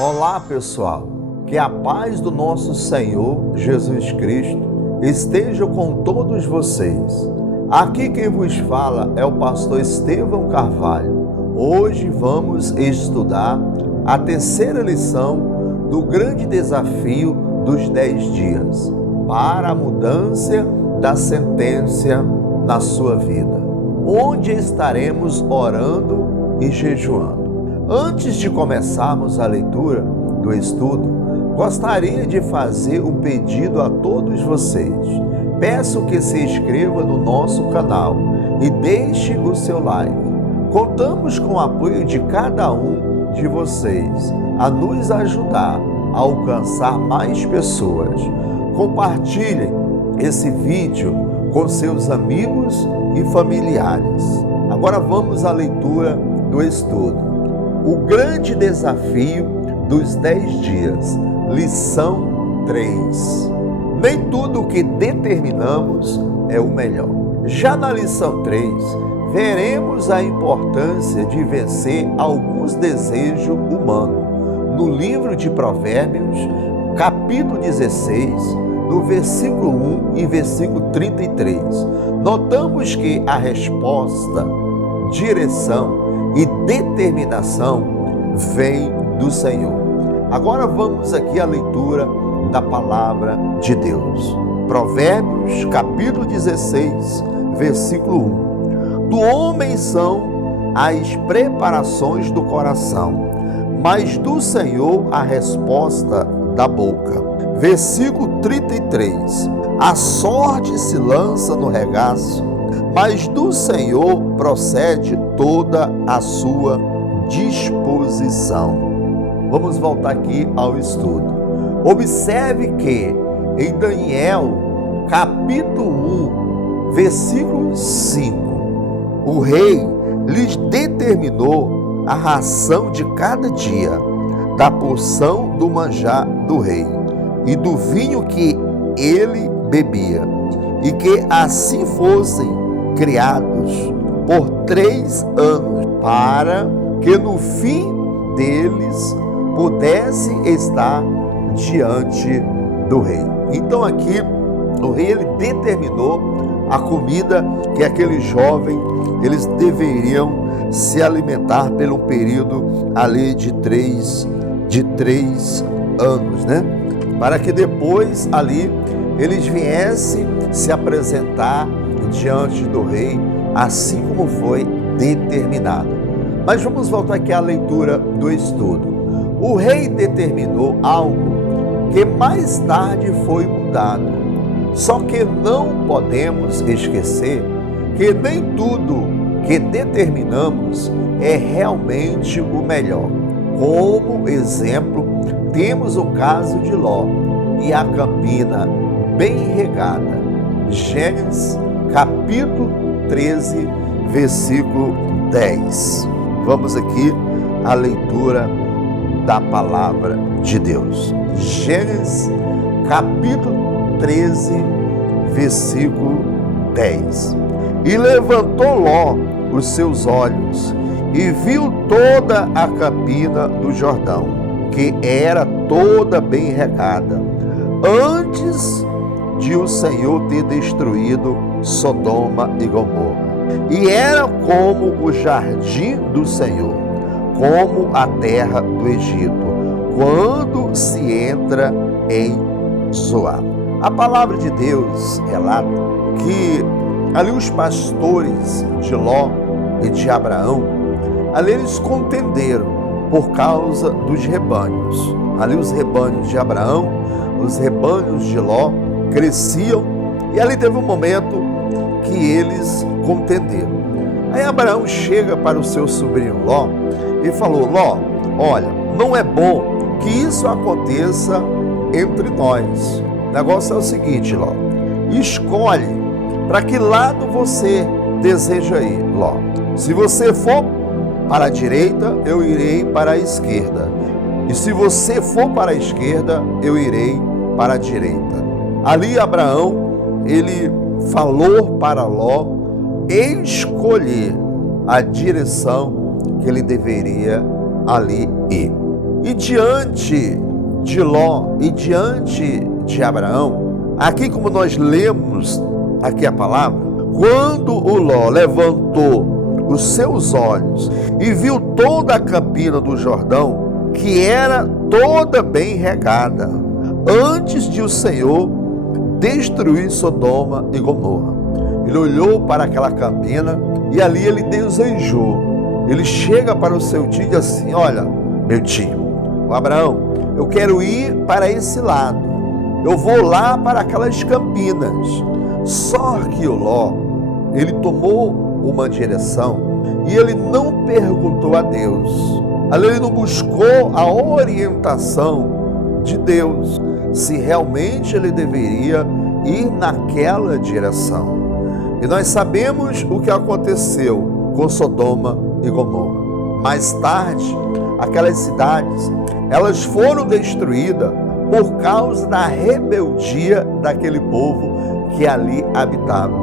Olá, pessoal. Que a paz do nosso Senhor Jesus Cristo esteja com todos vocês. Aqui quem vos fala é o pastor Estevão Carvalho. Hoje vamos estudar a terceira lição do grande desafio dos 10 dias para a mudança da sentença na sua vida, onde estaremos orando e jejuando. Antes de começarmos a leitura do estudo, gostaria de fazer um pedido a todos vocês. Peço que se inscreva no nosso canal e deixe o seu like. Contamos com o apoio de cada um de vocês a nos ajudar a alcançar mais pessoas. Compartilhem esse vídeo com seus amigos e familiares. Agora vamos à leitura do estudo. O grande desafio dos 10 dias, lição 3. Nem tudo o que determinamos é o melhor. Já na lição 3, veremos a importância de vencer alguns desejos humanos. No livro de Provérbios, capítulo 16, no versículo 1 e versículo 33, notamos que a resposta, direção e determinação vem do Senhor. Agora vamos aqui à leitura da palavra de Deus. Provérbios, capítulo 16, versículo 1. Do homem são as preparações do coração, mas do Senhor a resposta da boca. Versículo 33. A sorte se lança no regaço, mas do Senhor procede toda a sua disposição. Vamos voltar aqui ao estudo. Observe que em Daniel, capítulo 1, versículo 5, o rei lhes determinou a ração de cada dia, da porção do manjar do rei e do vinho que ele bebia, e que assim fossem criados por 3 anos, para que no fim deles pudesse estar diante do rei. Então aqui o rei ele determinou a comida que aquele jovem eles deveriam se alimentar pelo um período ali de 3 anos, né? Para que depois ali eles viessem se apresentar diante do rei, assim como foi determinado. Mas vamos voltar aqui à leitura do estudo. O rei determinou algo que mais tarde foi mudado. Só que não podemos esquecer que nem tudo que determinamos é realmente o melhor. Como exemplo, temos o caso de Ló e a campina bem regada. Gênesis, capítulo 13, versículo 10. Vamos aqui à leitura da palavra de Deus. Gênesis, capítulo 13, versículo 10. E levantou Ló os seus olhos e viu toda a campina do Jordão, que era toda bem regada, antes de o Senhor ter destruído Sodoma e Gomorra. E era como o jardim do Senhor, como a terra do Egito, quando se entra em Zoar. A palavra de Deus relata que ali os pastores de Ló e de Abraão, ali eles contenderam por causa dos rebanhos. Ali os rebanhos de Abraão, os rebanhos de Ló cresciam, e ali teve um momento que eles contenderam. Aí Abraão chega para o seu sobrinho Ló e falou: Ló, olha, não é bom que isso aconteça entre nós. O negócio é o seguinte, Ló, escolhe para que lado você deseja ir, Ló. Se você for para a direita, eu irei para a esquerda. E se você for para a esquerda, eu irei para a direita. Ali Abraão, ele falou para Ló escolher a direção que ele deveria ali ir. E diante de Ló e diante de Abraão, aqui como nós lemos aqui a palavra, quando o Ló levantou os seus olhos e viu toda a campina do Jordão, que era toda bem regada, antes de o Senhor destruir Sodoma e Gomorra. Ele olhou para aquela campina e ali ele desejou. Ele chega para o seu tio e diz assim: olha, meu tio, o Abraão, eu quero ir para esse lado. Eu vou lá para aquelas campinas. Só que o Ló, ele tomou uma direção e ele não perguntou a Deus. Ali ele não buscou a orientação de Deus, se realmente ele deveria ir naquela direção. E nós sabemos o que aconteceu com Sodoma e Gomorra. Mais tarde, aquelas cidades, elas foram destruídas por causa da rebeldia daquele povo que ali habitava.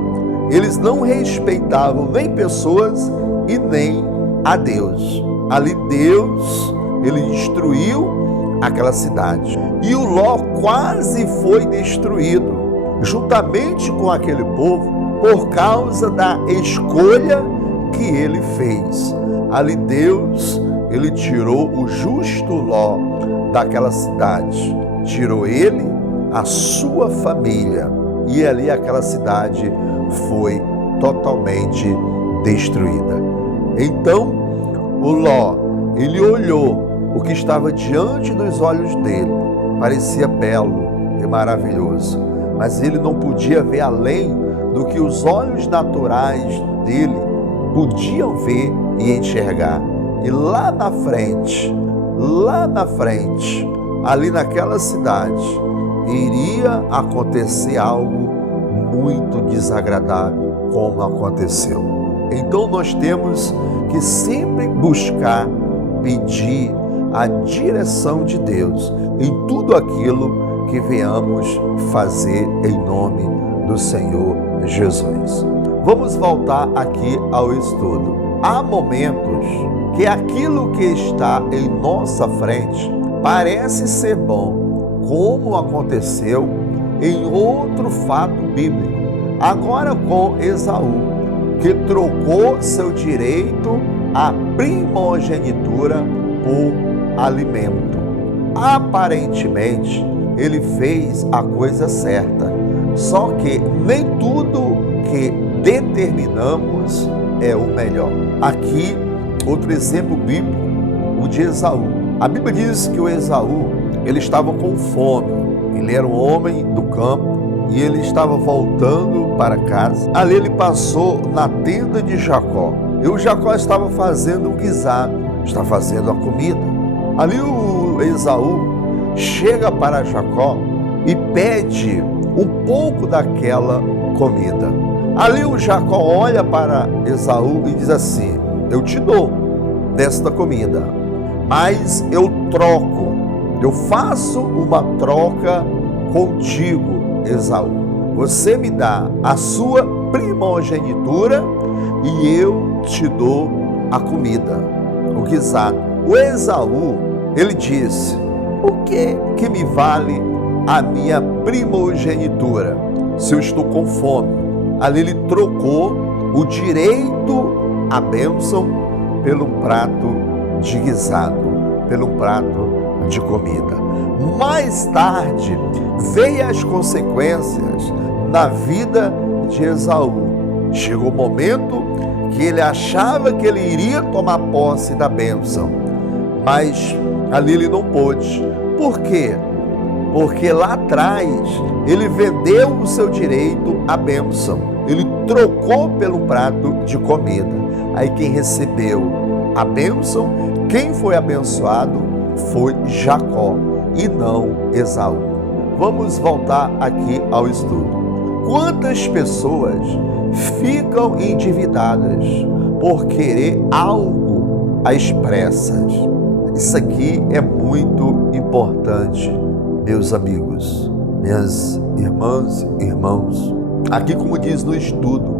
Eles não respeitavam nem pessoas e nem a Deus. Ali Deus, ele destruiu aquela cidade. E o Ló quase foi destruído, juntamente com aquele povo, por causa da escolha que ele fez. Ali Deus, ele tirou o justo Ló daquela cidade. Tirou ele, a sua família. E ali aquela cidade foi totalmente destruída. Então, o Ló, ele olhou o que estava diante dos olhos dele. Parecia belo e maravilhoso, mas ele não podia ver além do que os olhos naturais dele podiam ver e enxergar. E lá na frente, ali naquela cidade, iria acontecer algo muito desagradável, como aconteceu. Então nós temos que sempre buscar, pedir a direção de Deus em tudo aquilo que venhamos fazer em nome do Senhor Jesus. Vamos voltar aqui ao estudo. Há momentos que aquilo que está em nossa frente parece ser bom, como aconteceu em outro fato bíblico, agora com Esaú, que trocou seu direito à primogenitura por alimento. Aparentemente, ele fez a coisa certa, só que nem tudo que determinamos é o melhor. Aqui, outro exemplo bíblico, o de Esaú. A Bíblia diz que o Esaú, ele estava com fome. Ele era um homem do campo e ele estava voltando para casa. Ali ele passou na tenda de Jacó. E o Jacó estava fazendo um guisado, está fazendo a comida. Ali o Esaú chega para Jacó e pede um pouco daquela comida. Ali o Jacó olha para Esaú e diz assim: eu te dou desta comida, mas eu troco, eu faço uma troca contigo, Esaú. Você me dá a sua primogenitura e eu te dou a comida, o guisado. O Esaú, ele disse: o que me vale a minha primogenitura se eu estou com fome? Ali ele trocou o direito à bênção pelo prato de guisado, pelo prato de comida. Mais tarde, veio as consequências na vida de Esaú. Chegou o momento que ele achava que ele iria tomar posse da bênção, mas ali ele não pôde. Por quê? Porque lá atrás ele vendeu o seu direito à bênção. Ele trocou pelo prato de comida. Aí quem recebeu a bênção, quem foi abençoado foi Jacó e não Esaú. Vamos voltar aqui ao estudo. Quantas pessoas ficam endividadas por querer algo às pressas? Isso aqui é muito importante, meus amigos, minhas irmãs e irmãos. Aqui, como diz no estudo,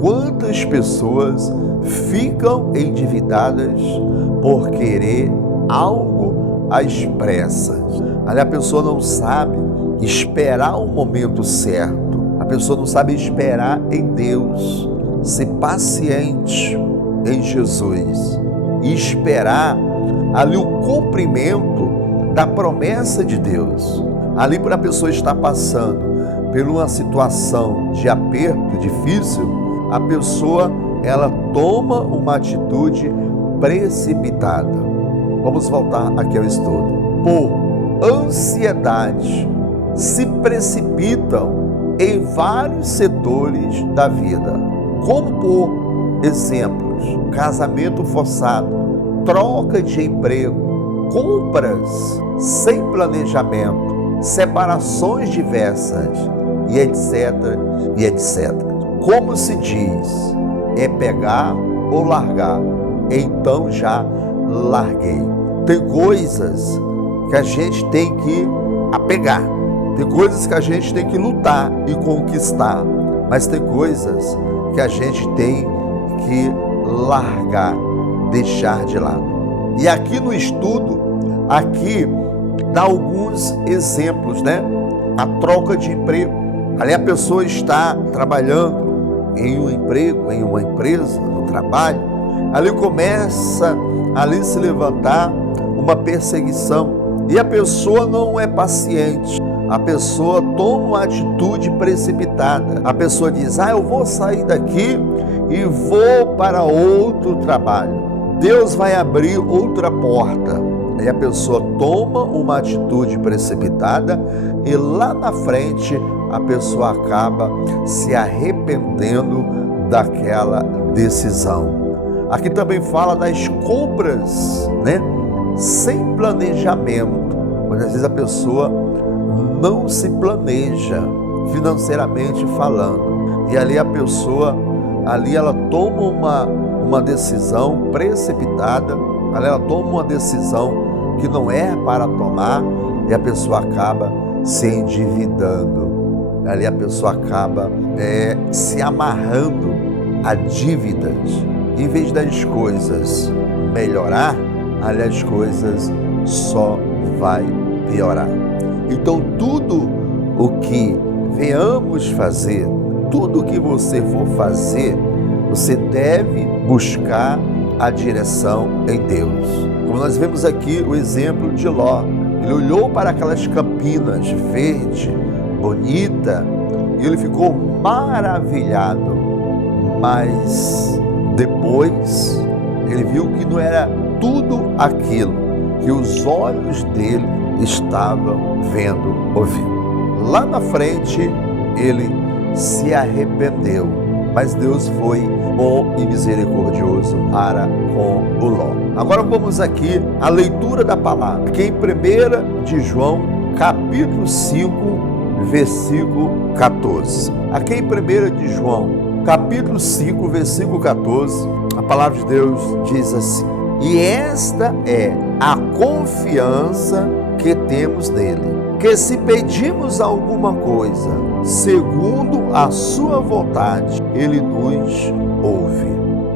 quantas pessoas ficam endividadas por querer algo às pressas. Ali a pessoa não sabe esperar o momento certo. A pessoa não sabe esperar em Deus, ser paciente em Jesus e esperar ali o cumprimento da promessa de Deus. Ali, para a pessoa estar passando por uma situação de aperto difícil, a pessoa ela toma uma atitude precipitada. Vamos voltar aqui ao estudo. Por ansiedade, se precipitam em vários setores da vida, como por exemplos, casamento forçado, troca de emprego, compras sem planejamento, separações diversas e etc, e etc. Como se diz, é pegar ou largar, então já larguei. Tem coisas que a gente tem que apegar, tem coisas que a gente tem que lutar e conquistar, mas tem coisas que a gente tem que largar, deixar de lado. E aqui no estudo, aqui dá alguns exemplos, né? A troca de emprego. Ali a pessoa está trabalhando em um emprego, em uma empresa, no trabalho. Ali começa ali se levantar uma perseguição. E a pessoa não é paciente. A pessoa toma uma atitude precipitada. A pessoa diz, eu vou sair daqui e vou para outro trabalho. Deus vai abrir outra porta. Aí a pessoa toma uma atitude precipitada e lá na frente a pessoa acaba se arrependendo daquela decisão. Aqui também fala das compras, né? Sem planejamento. Muitas vezes a pessoa não se planeja financeiramente falando. E ali a pessoa, ali ela toma uma decisão precipitada, ali ela toma uma decisão que não é para tomar e a pessoa acaba se endividando. Ali a pessoa acaba se amarrando a dívidas. Em vez das coisas melhorar, ali as coisas só vai piorar. Então tudo o que venhamos fazer, tudo o que você for fazer, você deve buscar a direção em Deus. Como nós vemos aqui o exemplo de Ló. Ele olhou para aquelas campinas verde, bonita, e ele ficou maravilhado. Mas depois ele viu que não era tudo aquilo que os olhos dele estavam vendo, ouvindo. Lá na frente ele se arrependeu, mas Deus foi bom e misericordioso para com o Ló. Agora vamos aqui à leitura da palavra, que em 1 de João, capítulo 5, versículo 14. Aqui em 1 de João, capítulo 5, versículo 14, a palavra de Deus diz assim: e esta é a confiança que temos nele, que se pedimos alguma coisa segundo a sua vontade, ele nos ouve.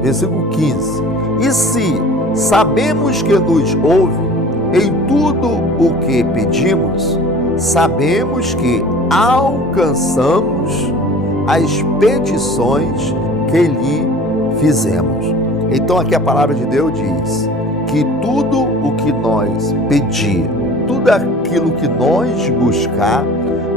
Versículo 15. E se sabemos que nos ouve em tudo o que pedimos, sabemos que alcançamos as petições que lhe fizemos. Então aqui a palavra de Deus diz que tudo o que nós pedir, tudo aquilo que nós buscar,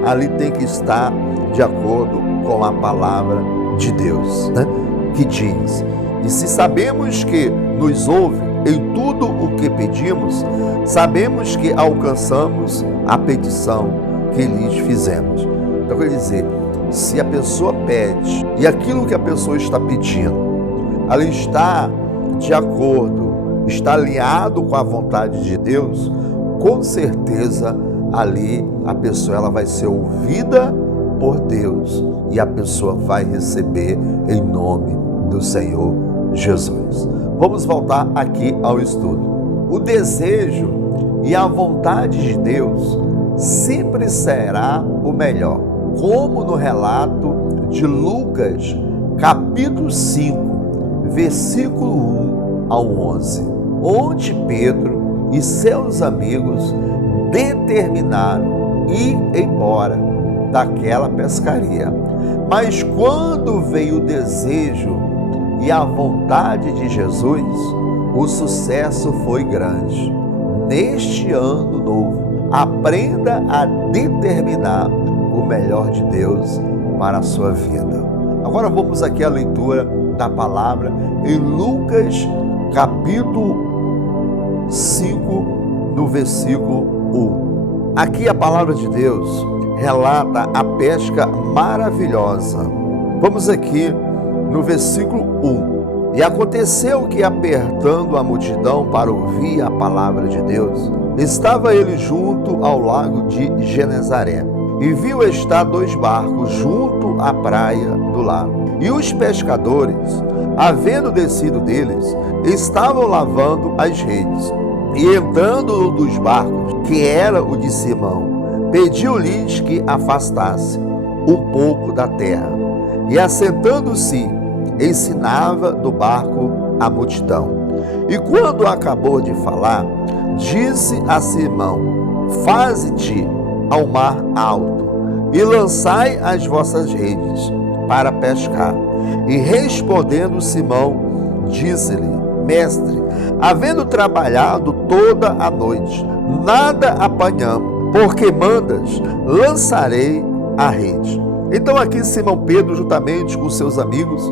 ali tem que estar de acordo com a palavra de Deus, né? Que diz, e se sabemos que nos ouve em tudo o que pedimos, sabemos que alcançamos a petição que lhes fizemos. Então quer dizer, se a pessoa pede e aquilo que a pessoa está pedindo, ali está de acordo, está alinhado com a vontade de Deus, com certeza ali a pessoa ela vai ser ouvida por Deus e a pessoa vai receber em nome do Senhor Jesus. Vamos voltar aqui ao estudo. O desejo e a vontade de Deus sempre será o melhor, como no relato de Lucas, capítulo 5, versículo 1 ao 11, onde Pedro e seus amigos determinaram ir embora daquela pescaria. Mas quando veio o desejo e a vontade de Jesus, o sucesso foi grande. Neste ano novo, aprenda a determinar o melhor de Deus para a sua vida. Agora vamos aqui à leitura da palavra em Lucas capítulo 5, no versículo 1. Aqui a palavra de Deus relata a pesca maravilhosa. Vamos aqui no versículo 1. E aconteceu que, apertando a multidão para ouvir a palavra de Deus, estava ele junto ao lago de Genezaré, e viu estar 2 barcos junto à praia do lago. E os pescadores, havendo descido deles, estavam lavando as redes. E entrando dos barcos, que era o de Simão, pediu-lhes que afastasse um pouco da terra. E assentando-se, ensinava do barco a multidão. E quando acabou de falar, disse a Simão: faze-te ao mar alto e lançai as vossas redes para pescar. E respondendo Simão, disse-lhe: mestre, havendo trabalhado toda a noite, nada apanhamos, porque mandas, lançarei a rede. Então aqui Simão Pedro, juntamente com seus amigos,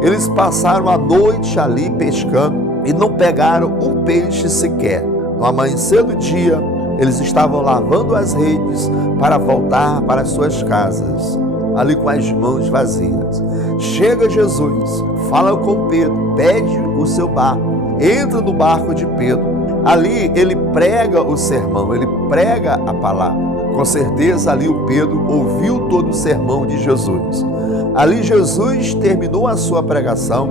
eles passaram a noite ali pescando e não pegaram um peixe sequer. No amanhecer do dia, eles estavam lavando as redes para voltar para as suas casas, ali com as mãos vazias. Chega Jesus, fala com Pedro, pede o seu barco, entra no barco de Pedro. Ali ele prega o sermão, ele prega a palavra. Com certeza ali o Pedro ouviu todo o sermão de Jesus. Ali Jesus terminou a sua pregação.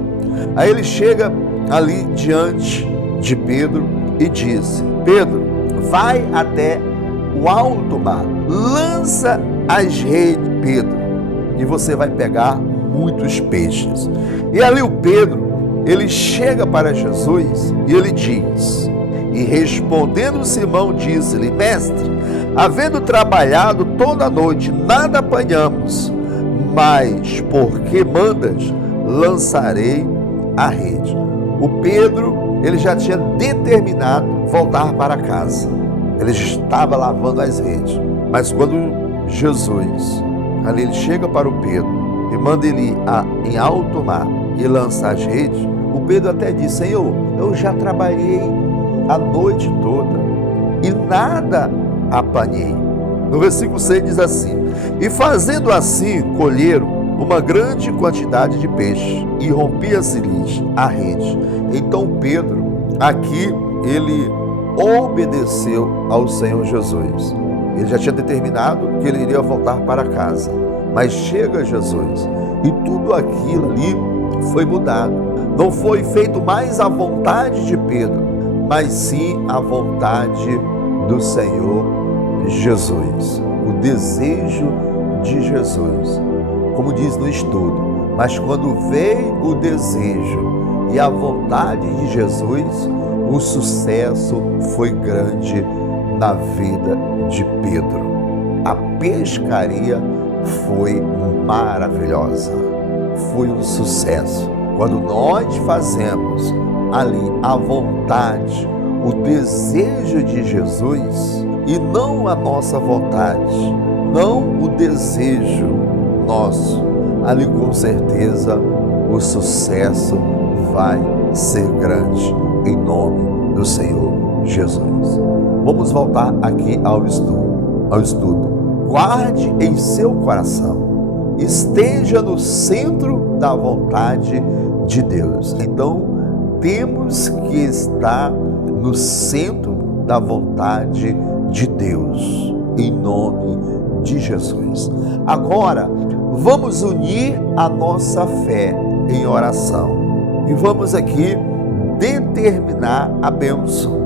Aí ele chega ali diante de Pedro e diz: Pedro, vai até o alto mar, lança as redes, Pedro, e você vai pegar muitos peixes. E ali o Pedro, ele chega para Jesus e ele diz, e respondendo Simão, disse-lhe: mestre, havendo trabalhado toda a noite, nada apanhamos, mas porque mandas, lançarei a rede. O Pedro, ele já tinha determinado voltar para casa. Ele estava lavando as redes. Mas quando Jesus, ali ele chega para o Pedro e manda ele ir em alto mar e lançar as redes, o Pedro até diz: Senhor, eu já trabalhei a noite toda e nada apanhei. No versículo 6 diz assim: e fazendo assim, colheram uma grande quantidade de peixe, e rompia-se-lhes a rede. Então Pedro, aqui, ele obedeceu ao Senhor Jesus. Ele já tinha determinado que ele iria voltar para casa. Mas chega Jesus, e tudo aquilo ali foi mudado. Não foi feito mais a vontade de Pedro, mas sim a vontade do Senhor Jesus. O desejo de Jesus. Como diz no estudo, mas quando veio o desejo e a vontade de Jesus, o sucesso foi grande na vida de Pedro. A pescaria foi maravilhosa, foi um sucesso. Quando nós fazemos ali a vontade, o desejo de Jesus, e não a nossa vontade, não o desejo nosso, ali com certeza o sucesso vai ser grande, em nome do Senhor Jesus. Vamos voltar aqui ao estudo. Guarde em seu coração, esteja no centro da vontade de Deus. Então, temos que estar no centro da vontade de Deus, em nome de Jesus. Agora, vamos unir a nossa fé em oração e vamos aqui determinar a bênção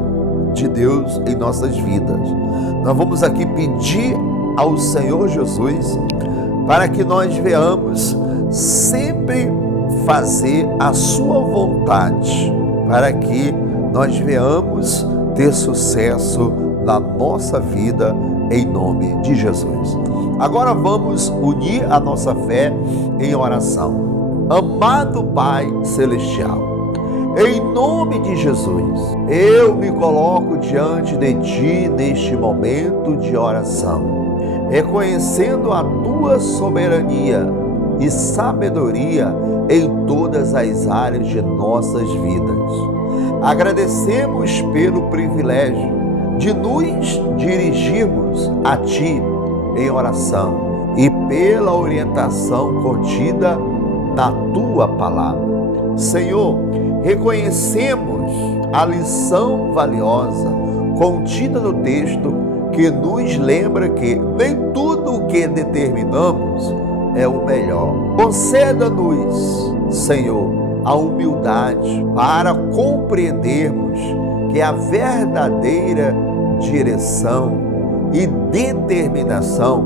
de Deus em nossas vidas. Nós vamos aqui pedir ao Senhor Jesus para que nós venhamos sempre fazer a sua vontade, para que nós venhamos ter sucesso na nossa vida, em nome de Jesus. Agora vamos unir a nossa fé em oração. Amado Pai Celestial, em nome de Jesus, eu me coloco diante de Ti neste momento de oração, reconhecendo a Tua soberania e sabedoria em todas as áreas de nossas vidas. Agradecemos pelo privilégio de nos dirigirmos a Ti em oração e pela orientação contida na Tua palavra. Senhor, reconhecemos a lição valiosa contida no texto que nos lembra que nem tudo o que determinamos é o melhor. Conceda-nos, Senhor, a humildade para compreendermos que a verdadeira direção e determinação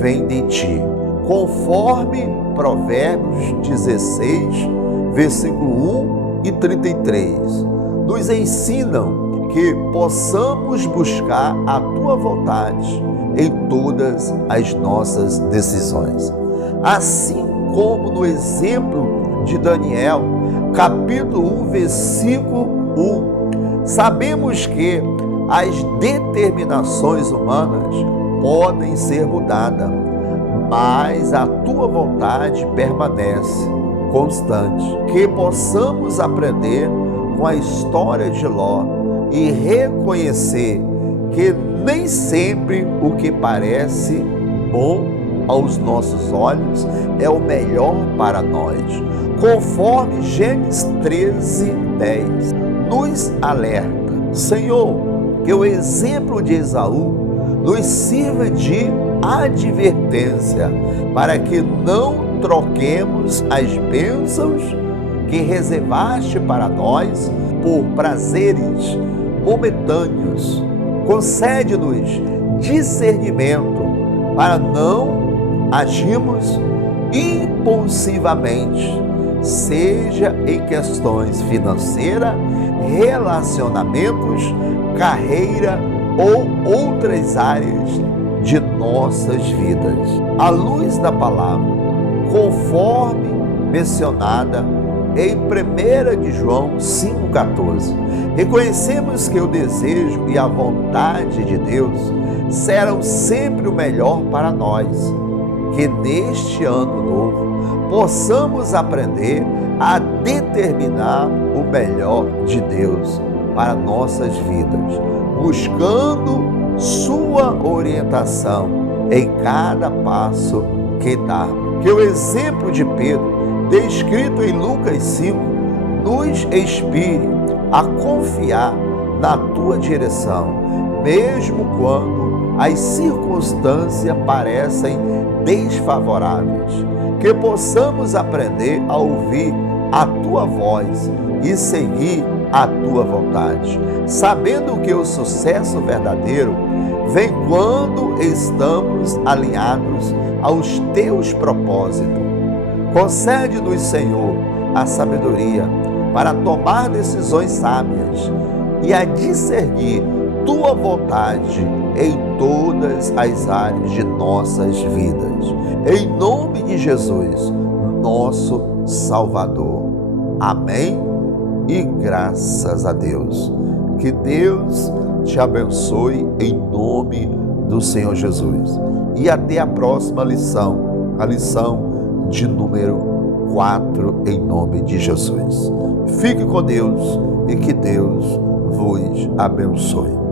vem de Ti, conforme Provérbios 16, versículo 1 e 33, nos ensinam que possamos buscar a Tua vontade em todas as nossas decisões. Assim como no exemplo de Daniel, capítulo 1, versículo 1, sabemos que as determinações humanas podem ser mudadas, mas a Tua vontade permanece constante. Que possamos aprender com a história de Ló e reconhecer que nem sempre o que parece bom aos nossos olhos é o melhor para nós. Conforme Gênesis 13, 10, nos alerta. Senhor, que o exemplo de Esaú nos sirva de advertência para que não troquemos as bênçãos que reservaste para nós por prazeres momentâneos. Concede-nos discernimento para não agirmos impulsivamente, seja em questões financeiras, relacionamentos, carreira ou outras áreas de nossas vidas. À luz da palavra, conforme mencionada em 1 de João 5,14, reconhecemos que o desejo e a vontade de Deus serão sempre o melhor para nós. Que neste ano novo possamos aprender a determinar o melhor de Deus para nossas vidas, buscando Sua orientação em cada passo que dá. Que o exemplo de Pedro, descrito em Lucas 5, nos inspire a confiar na Tua direção, mesmo quando as circunstâncias parecem desfavoráveis. Que possamos aprender a ouvir a Tua voz e seguir a Tua vontade, sabendo que o sucesso verdadeiro vem quando estamos alinhados aos Teus propósitos. Concede-nos, Senhor, a sabedoria para tomar decisões sábias e a discernir Tua vontade em todas as áreas de nossas vidas. Em nome de Jesus, nosso Salvador. Amém? E graças a Deus. Que Deus te abençoe em nome do Senhor Jesus. E até a próxima lição, a lição de número 4, em nome de Jesus. Fique com Deus e que Deus vos abençoe.